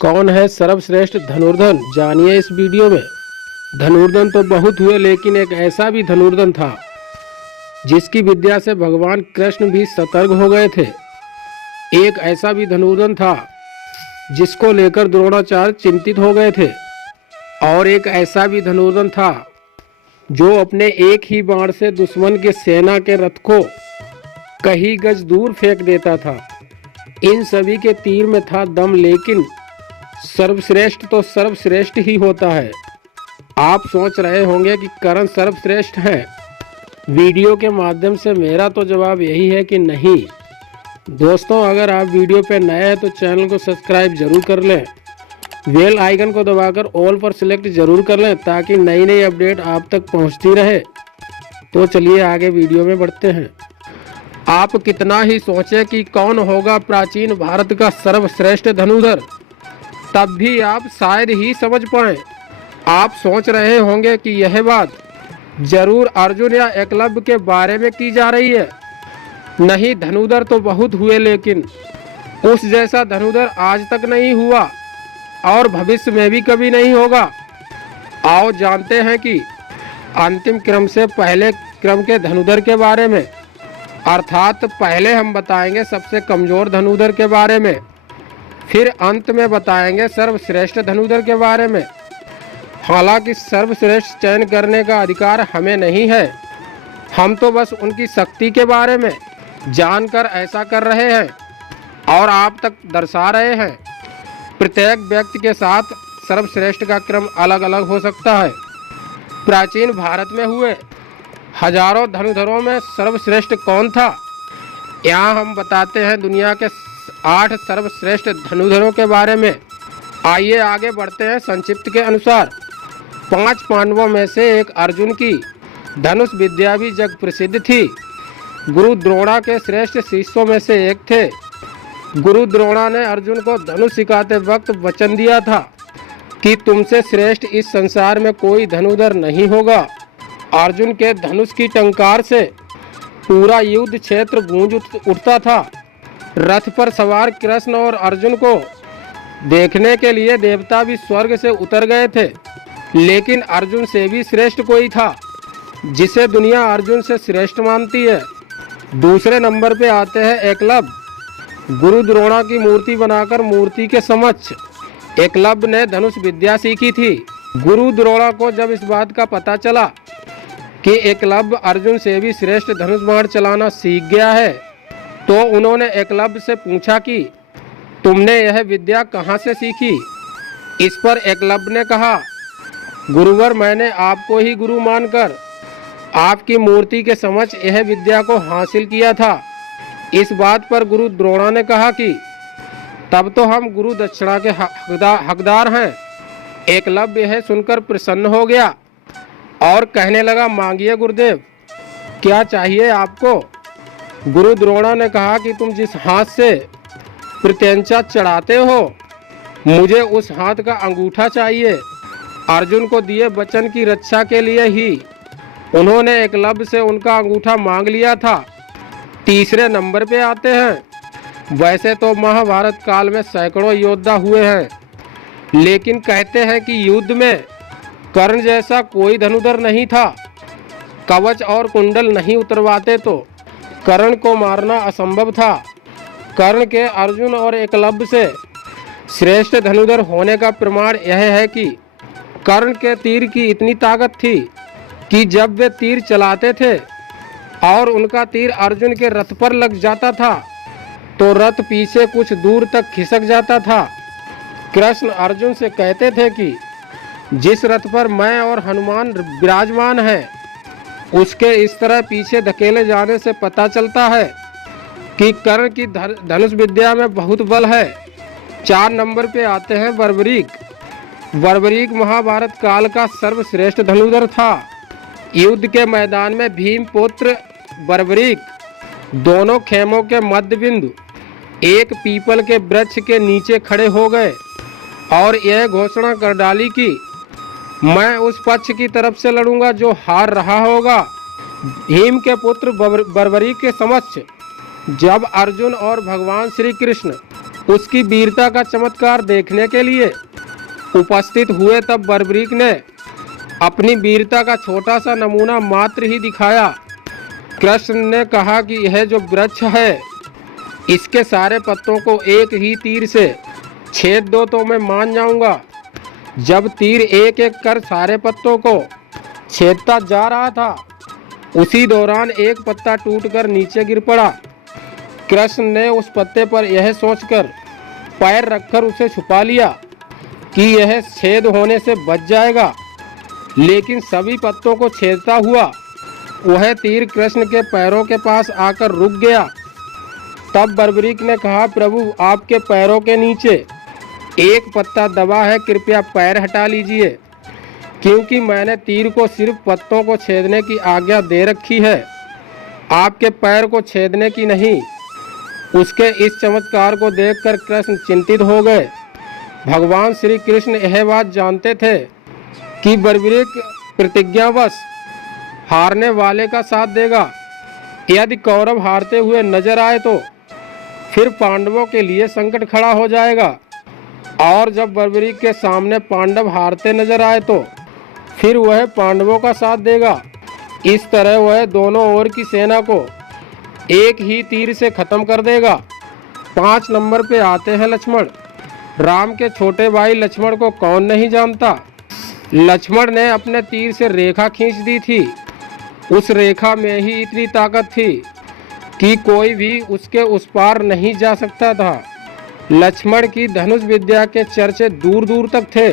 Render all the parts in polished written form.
कौन है सर्वश्रेष्ठ धनुर्धन, जानिए इस वीडियो में। धनुर्धन तो बहुत हुए, लेकिन एक ऐसा भी धनुर्धन था जिसकी विद्या से भगवान कृष्ण भी सतर्क हो गए थे। एक ऐसा भी धनुर्धन था जिसको लेकर द्रोणाचार्य चिंतित हो गए थे। और एक ऐसा भी धनुर्धन था जो अपने एक ही बाण से दुश्मन के सेना के रथ को कहीं गज दूर फेंक देता था। इन सभी के तीर में था दम, लेकिन सर्वश्रेष्ठ तो सर्वश्रेष्ठ ही होता है। आप सोच रहे होंगे कि कर्ण सर्वश्रेष्ठ है। वीडियो के माध्यम से मेरा तो जवाब यही है कि नहीं। दोस्तों, अगर आप वीडियो पे नए हैं तो चैनल को सब्सक्राइब जरूर कर लें, बेल आइकन को दबाकर ऑल पर सिलेक्ट जरूर कर लें ताकि नई नई अपडेट आप तक पहुंचती रहे। तो चलिए आगे वीडियो में बढ़ते हैं। आप कितना ही सोचें कि कौन होगा प्राचीन भारत का सर्वश्रेष्ठ धनुर्धर, तब भी आप शायद ही समझ पाएं। आप सोच रहे होंगे कि यह बात जरूर अर्जुन या एकलव्य के बारे में की जा रही है। नहीं, धनुर्धर तो बहुत हुए, लेकिन उस जैसा धनुर्धर आज तक नहीं हुआ और भविष्य में भी कभी नहीं होगा। आओ जानते हैं कि अंतिम क्रम से पहले क्रम के धनुर्धर के बारे में। अर्थात पहले हम बताएंगे सबसे कमजोर धनुर्धर के बारे में, फिर अंत में बताएंगे सर्वश्रेष्ठ धनुर्धर के बारे में। हालांकि सर्वश्रेष्ठ चयन करने का अधिकार हमें नहीं है, हम तो बस उनकी शक्ति के बारे में जानकर ऐसा कर रहे हैं और आप तक दर्शा रहे हैं। प्रत्येक व्यक्ति के साथ सर्वश्रेष्ठ का क्रम अलग अलग हो सकता है। प्राचीन भारत में हुए हजारों धनुर्धरों में सर्वश्रेष्ठ कौन था, यहाँ हम बताते हैं दुनिया के 8 सर्वश्रेष्ठ धनुर्धरों के बारे में। आइए आगे बढ़ते हैं। संक्षिप्त के अनुसार 5 पांडवों में से एक अर्जुन की धनुष विद्या भी जग प्रसिद्ध थी। गुरु द्रोणा के श्रेष्ठ शिष्यों में से एक थे। गुरु द्रोणा ने अर्जुन को धनुष सिखाते वक्त वचन दिया था कि तुमसे श्रेष्ठ इस संसार में कोई धनुर्धर नहीं होगा। अर्जुन के धनुष की टंकार से पूरा युद्ध क्षेत्र गूंज उठता था। रथ पर सवार कृष्ण और अर्जुन को देखने के लिए देवता भी स्वर्ग से उतर गए थे, लेकिन अर्जुन से भी श्रेष्ठ कोई था जिसे दुनिया अर्जुन से श्रेष्ठ मानती है। दूसरे नंबर पे आते हैं एकलव्य। गुरु द्रोणा की मूर्ति बनाकर मूर्ति के समक्ष एकलव्य ने धनुष विद्या सीखी थी। गुरु द्रोणा को जब इस बात का पता चला कि एकलव्य अर्जुन से भी श्रेष्ठ धनुष बाण चलाना सीख गया है, तो उन्होंने एकलव्य से पूछा कि तुमने यह विद्या कहाँ से सीखी। इस पर एकलव्य ने कहा, गुरुवर, मैंने आपको ही गुरु मानकर आपकी मूर्ति के समक्ष यह विद्या को हासिल किया था। इस बात पर गुरु द्रोणा ने कहा कि तब तो हम गुरु दक्षिणा के हकदार हैं। एकलव्य यह सुनकर प्रसन्न हो गया और कहने लगा, मांगिए गुरुदेव, क्या चाहिए आपको। गुरु द्रोणा ने कहा कि तुम जिस हाथ से प्रत्यंचा चढ़ाते हो, मुझे उस हाथ का अंगूठा चाहिए। अर्जुन को दिए वचन की रक्षा के लिए ही उन्होंने एकलव्य से उनका अंगूठा मांग लिया था। तीसरे नंबर पे आते हैं। वैसे तो महाभारत काल में सैकड़ों योद्धा हुए हैं, लेकिन कहते हैं कि युद्ध में कर्ण जैसा कोई धनुर्धर नहीं था। कवच और कुंडल नहीं उतरवाते तो कर्ण को मारना असंभव था। कर्ण के अर्जुन और एकलव्य से श्रेष्ठ धनुर्धर होने का प्रमाण यह है कि कर्ण के तीर की इतनी ताकत थी कि जब वे तीर चलाते थे और उनका तीर अर्जुन के रथ पर लग जाता था तो रथ पीछे कुछ दूर तक खिसक जाता था। कृष्ण अर्जुन से कहते थे कि जिस रथ पर मैं और हनुमान विराजमान हैं, उसके इस तरह पीछे धकेले जाने से पता चलता है कि कर्ण की धनुष विद्या में बहुत बल है। 4 नंबर पे आते हैं बर्बरीक। बर्बरीक महाभारत काल का सर्वश्रेष्ठ धनुर्धर था। युद्ध के मैदान में भीम पुत्र बर्बरीक दोनों खेमों के मध्य बिंदु एक पीपल के वृक्ष के नीचे खड़े हो गए और यह घोषणा कर डाली कि मैं उस पक्ष की तरफ से लड़ूंगा जो हार रहा होगा। भीम के पुत्र बर्बरीक के समक्ष जब अर्जुन और भगवान श्री कृष्ण उसकी वीरता का चमत्कार देखने के लिए उपस्थित हुए। तब बर्बरीक ने अपनी वीरता का छोटा सा नमूना मात्र ही दिखाया। कृष्ण ने कहा कि यह जो वृक्ष है इसके सारे पत्तों को एक ही तीर से छेद दो तो मैं मान जाऊंगा। जब तीर एक एक कर सारे पत्तों को छेदता जा रहा था, उसी दौरान एक पत्ता टूटकर नीचे गिर पड़ा। कृष्ण ने उस पत्ते पर यह सोचकर पैर रखकर उसे छुपा लिया कि यह छेद होने से बच जाएगा, लेकिन सभी पत्तों को छेदता हुआ वह तीर कृष्ण के पैरों के पास आकर रुक गया। तब बर्बरीक ने कहा, प्रभु आपके पैरों के नीचे एक पत्ता दबा है, कृपया पैर हटा लीजिए, क्योंकि मैंने तीर को सिर्फ पत्तों को छेदने की आज्ञा दे रखी है, आपके पैर को छेदने की नहीं। उसके इस चमत्कार को देखकर कृष्ण चिंतित हो गए। भगवान श्री कृष्ण यह बात जानते थे कि बर्बरीक प्रतिज्ञावश हारने वाले का साथ देगा। यदि कौरव हारते हुए नजर आए तो फिर पांडवों के लिए संकट खड़ा हो जाएगा, और जब बर्बरीक के सामने पांडव हारते नजर आए तो फिर वह पांडवों का साथ देगा। इस तरह वह दोनों ओर की सेना को एक ही तीर से खत्म कर देगा। 5 नंबर पे आते हैं लक्ष्मण। राम के छोटे भाई लक्ष्मण को कौन नहीं जानता। लक्ष्मण ने अपने तीर से रेखा खींच दी थी। उस रेखा में ही इतनी ताकत थी कि कोई भी उसके उस पार नहीं जा सकता था। लक्ष्मण की धनुष विद्या के चर्चे दूर दूर तक थे।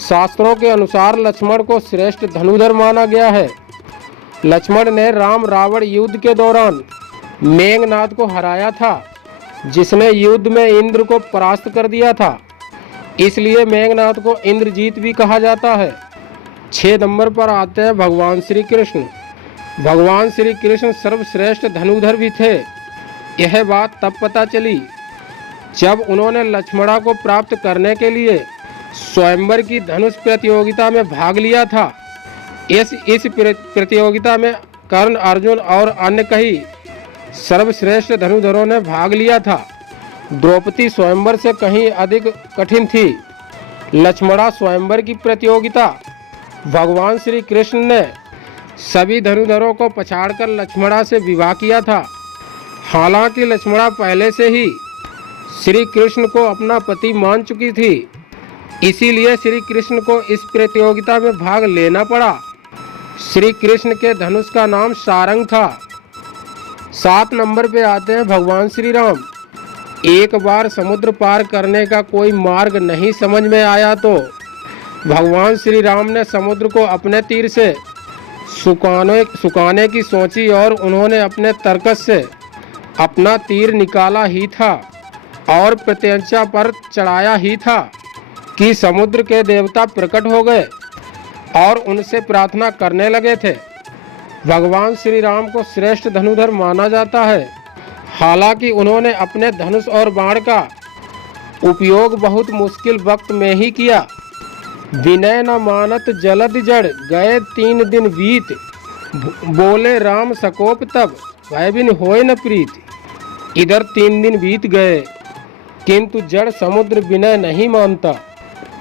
शास्त्रों के अनुसार लक्ष्मण को श्रेष्ठ धनुधर माना गया है। लक्ष्मण ने राम रावण युद्ध के दौरान मेघनाद को हराया था, जिसने युद्ध में इंद्र को परास्त कर दिया था, इसलिए मेघनाद को इंद्रजीत भी कहा जाता है। 6 नंबर पर आते हैं भगवान श्री कृष्ण। भगवान श्री कृष्ण सर्वश्रेष्ठ धनुधर भी थे। यह बात तब पता चली जब उन्होंने लक्ष्मणा को प्राप्त करने के लिए स्वयंवर की धनुष प्रतियोगिता में भाग लिया था। इस प्रतियोगिता में कर्ण, अर्जुन और अन्य कई सर्वश्रेष्ठ धनुधरों ने भाग लिया था। द्रौपदी स्वयंवर से कहीं अधिक कठिन थी। लक्ष्मणा स्वयंवर की प्रतियोगिता भगवान श्री कृष्ण ने सभी धनुधरों को पछाड़कर लक्ष्मणा से विवाह किया था। हालांकि लक्ष्मणा पहले से ही श्री कृष्ण को अपना पति मान चुकी थी, इसीलिए श्री कृष्ण को इस प्रतियोगिता में भाग लेना पड़ा। श्री कृष्ण के धनुष का नाम सारंग था। 7 नंबर पे आते हैं भगवान श्री राम। एक बार समुद्र पार करने का कोई मार्ग नहीं समझ में आया तो भगवान श्री राम ने समुद्र को अपने तीर से सुखाने की सोची, और उन्होंने अपने तरकस से अपना तीर निकाला ही था और प्रत्यंचा पर चढ़ाया ही था कि समुद्र के देवता प्रकट हो गए और उनसे प्रार्थना करने लगे थे। भगवान श्री राम को श्रेष्ठ धनुधर माना जाता है। हालांकि उन्होंने अपने धनुष और बाण का उपयोग बहुत मुश्किल वक्त में ही किया। विनय न मानत जलद जड़, गए 3 दिन बीत, बोले राम सकोप तब, भय बिन होय न प्रीत। इधर 3 दिन बीत गए किंतु जड़ समुद्र विनय नहीं मानता।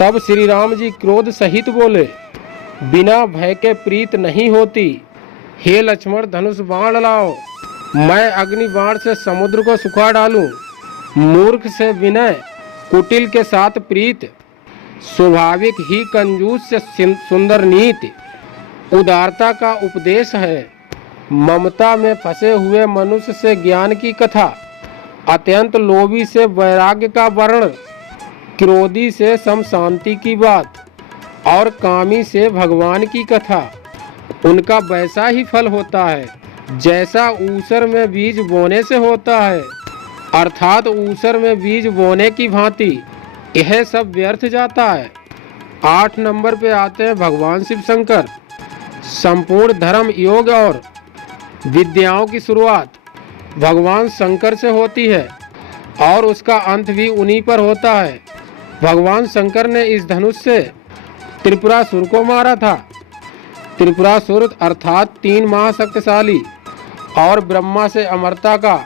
तब श्री राम जी क्रोध सहित बोले, बिना भय के प्रीत नहीं होती। हे लक्ष्मण, धनुष बाण लाओ, मैं अग्नि बाण से समुद्र को सुखा डालूं। मूर्ख से विनय, कुटिल के साथ प्रीत, स्वाभाविक ही कंजूस से सुंदर नीति। उदारता का उपदेश है, ममता में फंसे हुए मनुष्य से ज्ञान की कथा। अत्यंत लोभी से वैराग्य का वर्णन, क्रोधी से सम शांति की बात, और कामी से भगवान की कथा। उनका वैसा ही फल होता है जैसा ऊसर में बीज बोने से होता है, अर्थात ऊसर में बीज बोने की भांति यह सब व्यर्थ जाता है। 8 नंबर पे आते हैं भगवान शिव शंकर। संपूर्ण धर्म, योग और विद्याओं की शुरुआत भगवान शंकर से होती है और उसका अंत भी उन्हीं पर होता है। भगवान शंकर ने इस धनुष से त्रिपुरासुर को मारा था। त्रिपुरासुर अर्थात 3 महाशक्तिशाली और ब्रह्मा से अमरता का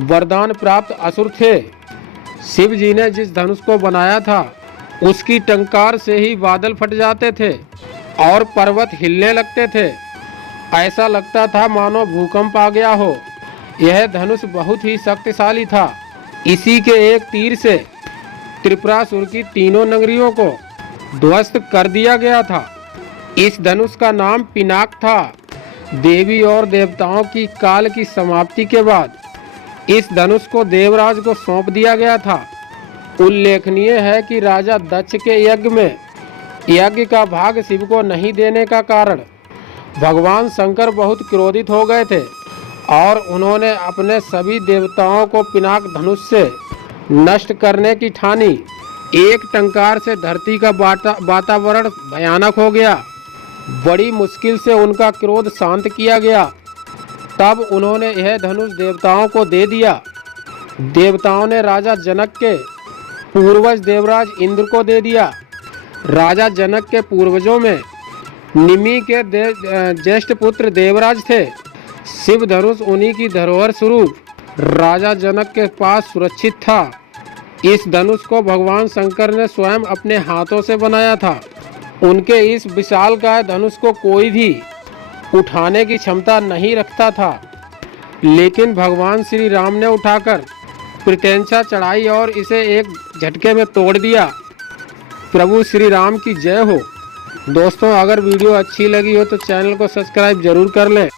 वरदान प्राप्त असुर थे। शिव जी ने जिस धनुष को बनाया था उसकी टंकार से ही बादल फट जाते थे और पर्वत हिलने लगते थे। ऐसा लगता था मानो भूकंप आ गया हो। यह धनुष बहुत ही शक्तिशाली था। इसी के एक तीर से त्रिपुरासुर की तीनों नगरियों को ध्वस्त कर दिया गया था। इस धनुष का नाम पिनाक था। देवी और देवताओं की काल की समाप्ति के बाद इस धनुष को देवराज को सौंप दिया गया था। उल्लेखनीय है कि राजा दक्ष के यज्ञ में यज्ञ का भाग शिव को नहीं देने का कारण भगवान शंकर बहुत क्रोधित हो गए थे और उन्होंने अपने सभी देवताओं को पिनाक धनुष से नष्ट करने की ठानी। एक टंकार से धरती का वातावरण भयानक हो गया। बड़ी मुश्किल से उनका क्रोध शांत किया गया। तब उन्होंने यह धनुष देवताओं को दे दिया। देवताओं ने राजा जनक के पूर्वज देवराज इंद्र को दे दिया। राजा जनक के पूर्वजों में निमि के ज्येष्ठ पुत्र देवराज थे। शिव धनुष उन्हीं की धरोहर स्वरूप राजा जनक के पास सुरक्षित था। इस धनुष को भगवान शंकर ने स्वयं अपने हाथों से बनाया था। उनके इस विशालकाय धनुष को कोई भी उठाने की क्षमता नहीं रखता था, लेकिन भगवान श्री राम ने उठाकर प्रत्यंचा चढ़ाई और इसे एक झटके में तोड़ दिया। प्रभु श्री राम की जय हो। दोस्तों, अगर वीडियो अच्छी लगी हो तो चैनल को सब्सक्राइब जरूर कर लें।